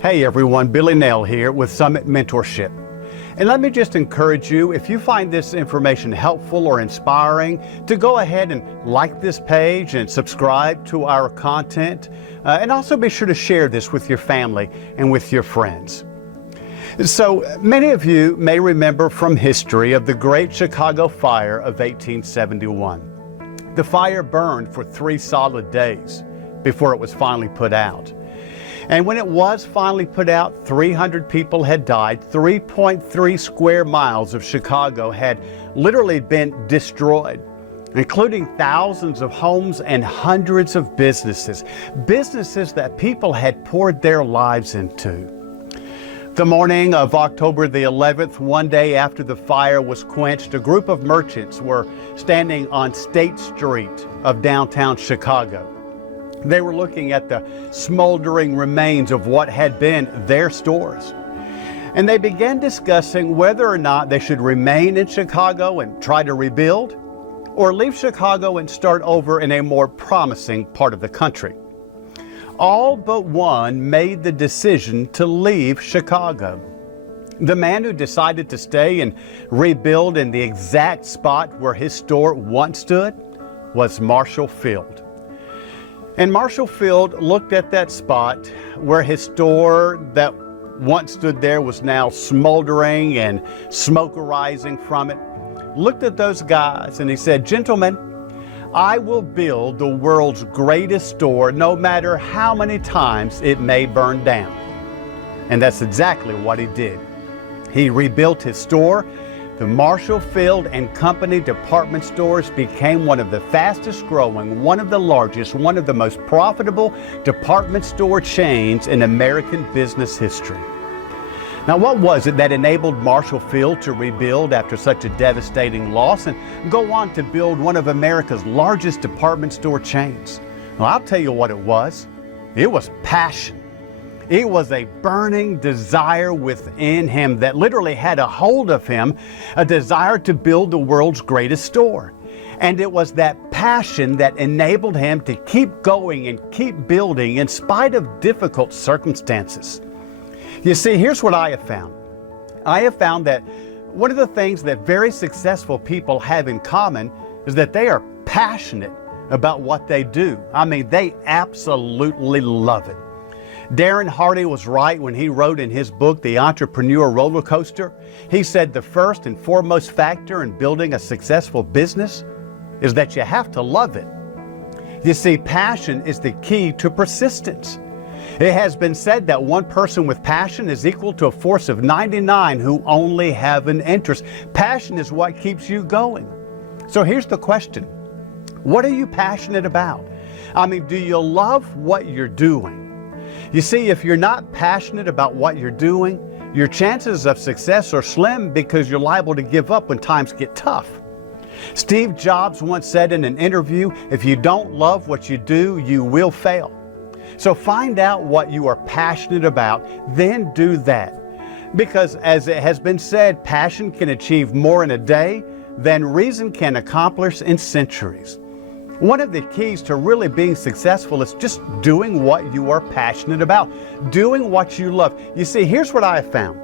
Hey everyone, Billy Nale here with Summit Mentorship. And let me just encourage you, if you find this information helpful or inspiring, to go ahead and like this page and subscribe to our content. And also be sure to share this with your family and with your friends. So many of you may remember from history of the Great Chicago Fire of 1871. The fire burned for 3 solid days before it was finally put out. And when it was finally put out, 300 people had died. 3.3 square miles of Chicago had literally been destroyed, including thousands of homes and hundreds of businesses that people had poured their lives into. The morning of October the 11th, one day after the fire was quenched, a group of merchants were standing on State Street of downtown Chicago. They were looking at the smoldering remains of what had been their stores. And they began discussing whether or not they should remain in Chicago and try to rebuild, or leave Chicago and start over in a more promising part of the country. All but one made the decision to leave Chicago. The man who decided to stay and rebuild in the exact spot where his store once stood was Marshall Field. And Marshall Field looked at that spot where his store that once stood there was now smoldering and smoke arising from it. Looked at those guys and he said, "Gentlemen, I will build the world's greatest store no matter how many times it may burn down." And that's exactly what he did. He rebuilt his store. The Marshall Field and Company department stores became one of the fastest growing, one of the largest, one of the most profitable department store chains in American business history. Now, what was it that enabled Marshall Field to rebuild after such a devastating loss and go on to build one of America's largest department store chains? Well, I'll tell you what it was. It was passion. It was a burning desire within him that literally had a hold of him, a desire to build the world's greatest store. And it was that passion that enabled him to keep going and keep building in spite of difficult circumstances. You see, here's what I have found. I have found that one of the things that very successful people have in common is that they are passionate about what they do. I mean, they absolutely love it. Darren Hardy was right when he wrote in his book, The Entrepreneur Roller Coaster. He said the first and foremost factor in building a successful business is that you have to love it. You see, passion is the key to persistence. It has been said that one person with passion is equal to a force of 99 who only have an interest. Passion is what keeps you going. So here's the question. What are you passionate about? I mean, do you love what you're doing? You see, if you're not passionate about what you're doing, your chances of success are slim because you're liable to give up when times get tough. Steve Jobs once said in an interview, "If you don't love what you do, you will fail." So find out what you are passionate about, then do that. Because as it has been said, passion can achieve more in a day than reason can accomplish in centuries. One of the keys to really being successful is just doing what you are passionate about, doing what you love. You see, here's what I have found.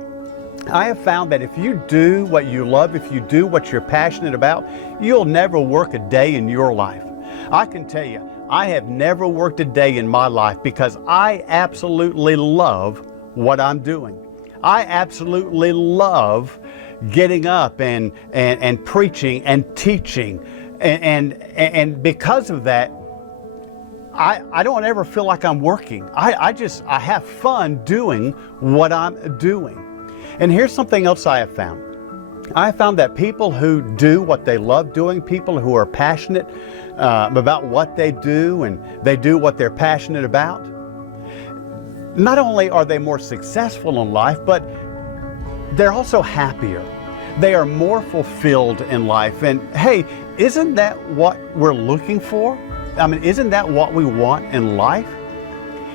I have found that if you do what you love, if you do what you're passionate about, you'll never work a day in your life. I can tell you, I have never worked a day in my life because I absolutely love what I'm doing. I absolutely love getting up and preaching and teaching. And because of that, I don't ever feel like I'm working. I have fun doing what I'm doing. And here's something else I have found. I have found that people who do what they love doing, people who are passionate about what they do and they do what they're passionate about, not only are they more successful in life, but they're also happier. They are more fulfilled in life. And hey, isn't that what we're looking for? I mean, isn't that what we want in life?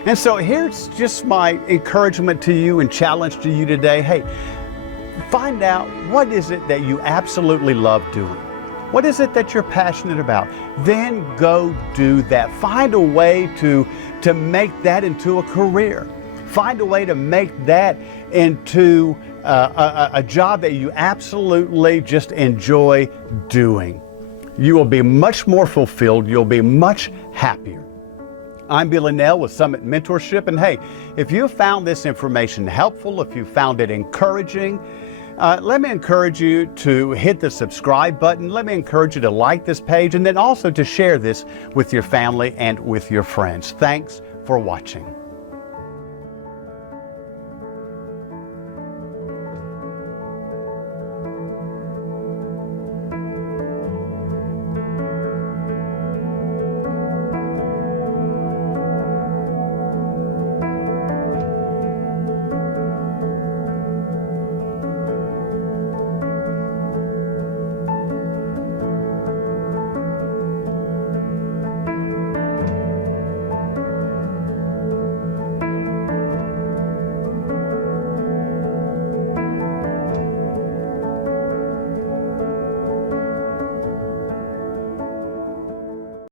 And so here's just my encouragement to you and challenge to you today. Hey, find out what is it that you absolutely love doing. What is it that you're passionate about? Then go do that. Find a way to make that into a career. Find a way to make that into a job that you absolutely just enjoy doing. You will be much more fulfilled. You'll be much happier. I'm Billy Nale with Summit Mentorship, and hey, if you found this information helpful, if you found it encouraging, let me encourage you to hit the subscribe button. Let me encourage you to like this page, and then also to share this with your family and with your friends. Thanks for watching.